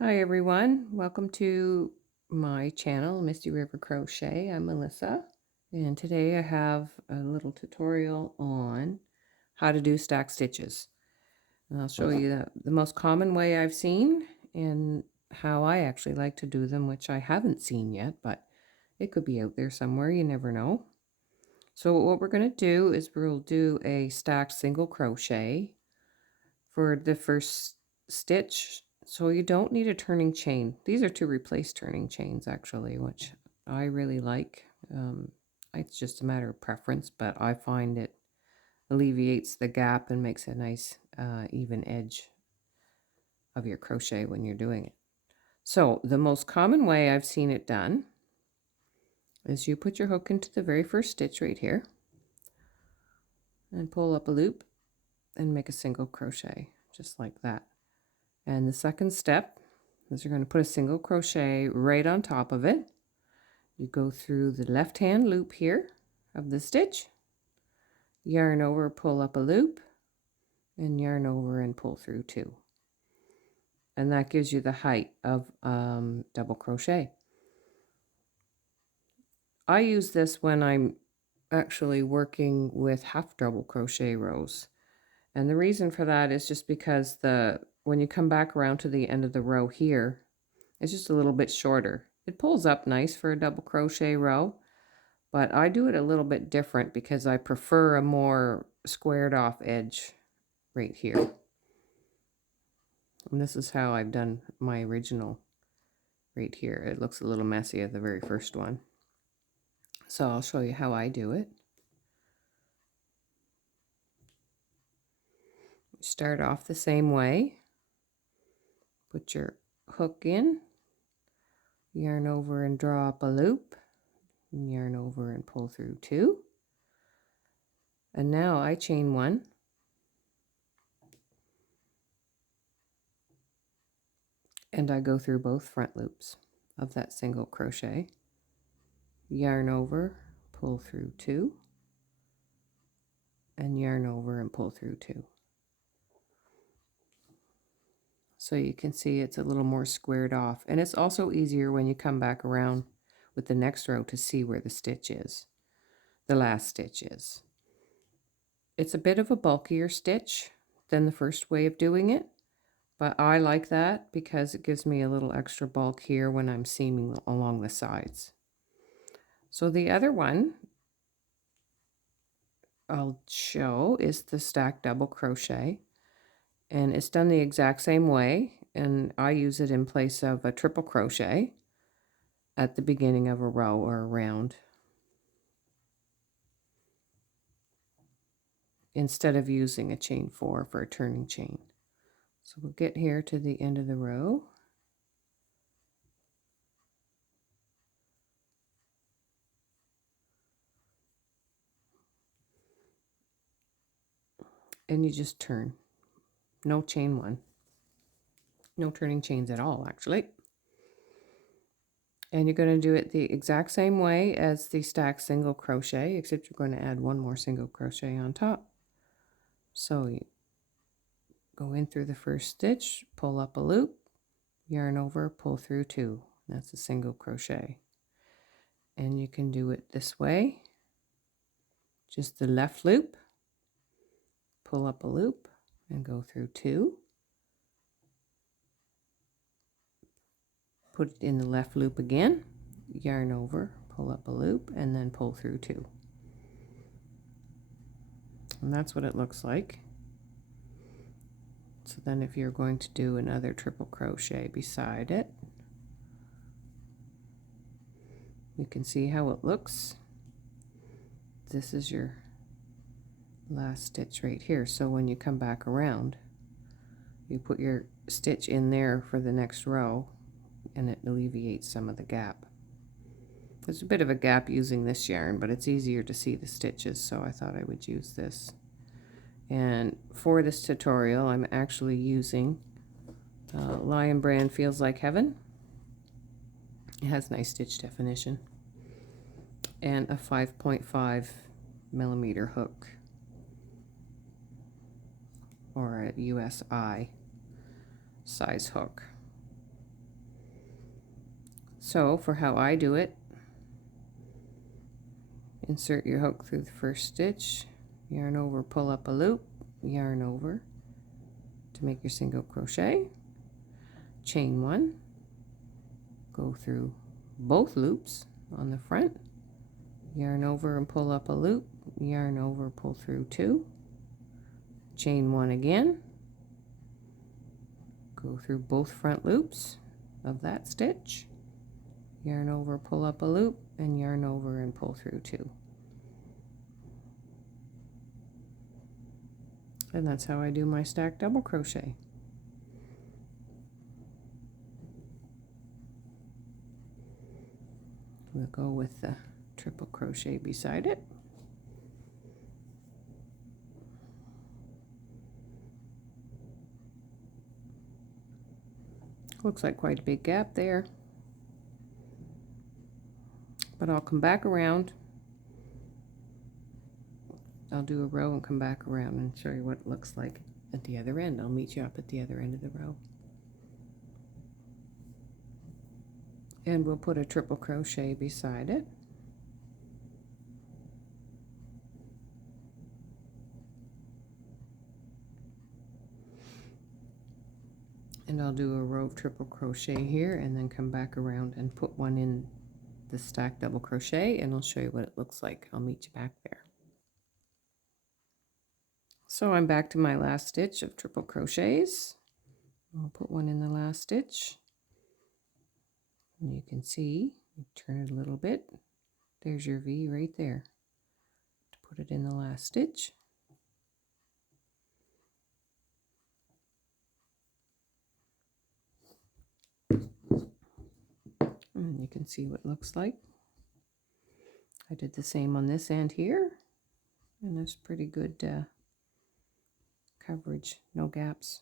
Hi everyone, welcome to my channel, Misty River Crochet. I'm Melissa, and today I have a little tutorial on how to do stack stitches. And I'll show you the most common way I've seen and how I actually like to do them, which I haven't seen yet, but it could be out there somewhere, you never know. So what we're going to do is we'll do a stacked single crochet for the first stitch. So you don't need a turning chain. These are to replace turning chains actually, which I really like. It's just a matter of preference, but I find it alleviates the gap and makes a nice even edge of your crochet when you're doing it. So the most common way I've seen it done is you put your hook into the very first stitch right here and pull up a loop and make a single crochet just like that. And the second step is you're going to put a single crochet right on top of it. You go through the left hand loop here of the stitch, yarn over, pull up a loop, and yarn over and pull through two. And that gives you the height of double crochet. I use this when I'm actually working with half double crochet rows. And the reason for that is just because when you come back around to the end of the row here, it's just a little bit shorter. It pulls up nice for a double crochet row, but I do it a little bit different because I prefer a more squared off edge right here. And this is how I've done my original right here. It looks a little messy at the very first one. So I'll show you how I do it. Start off the same way. Put your hook in, yarn over and draw up a loop, and yarn over and pull through two. And now I chain one, and I go through both front loops of that single crochet, yarn over, pull through two, and yarn over and pull through two. So you can see it's a little more squared off, and it's also easier when you come back around with the next row to see where the stitch is, the last stitch is. It's a bit of a bulkier stitch than the first way of doing it, but I like that because it gives me a little extra bulk here when I'm seaming along the sides. So the other one I'll show is the stacked double crochet, and it's done the exact same way, and I use it in place of a triple crochet at the beginning of a row or a round, instead of using a chain 4 for a turning chain. So we'll get here to the end of the row. And you just turn. No chain 1. No turning chains at all, actually. And you're going to do it the exact same way as the stacked single crochet, except you're going to add one more single crochet on top. So you go in through the first stitch, pull up a loop, yarn over, pull through two. That's a single crochet. And you can do it this way. Just the left loop, pull up a loop, and go through two. Put it in the left loop again, yarn over, pull up a loop, and then pull through two. And that's what it looks like. So then if you're going to do another triple crochet beside it, you can see how it looks. This is your last stitch right here. So when you come back around, you put your stitch in there for the next row, and it alleviates some of the gap. There's a bit of a gap using this yarn, but it's easier to see the stitches, so I thought I would use this. And for this tutorial, I'm actually using Lion Brand Feels Like Heaven. It has nice stitch definition. And a 5.5 millimeter hook, or a USI size hook. So for how I do it, insert your hook through the first stitch, yarn over, pull up a loop, yarn over to make your single crochet, chain one, go through both loops on the front, yarn over and pull up a loop, yarn over, pull through two, chain one again, go through both front loops of that stitch, yarn over, pull up a loop, and yarn over and pull through two. And that's how I do my stacked double crochet. We'll go with the triple crochet beside it. Looks like quite a big gap there, but I'll come back around. I'll do a row and come back around and show you what it looks like at the other end. I'll meet you up at the other end of the row. And we'll put a triple crochet beside it. And I'll do a row of triple crochet here and then come back around and put one in the stacked double crochet, and I'll show you what it looks like. I'll meet you back there. So I'm back to my last stitch of triple crochets. I'll put one in the last stitch. And you can see, you turn it a little bit. There's your V right there. To put it in the last stitch. And you can see what it looks like. I did the same on this end here. And there's pretty good coverage, no gaps.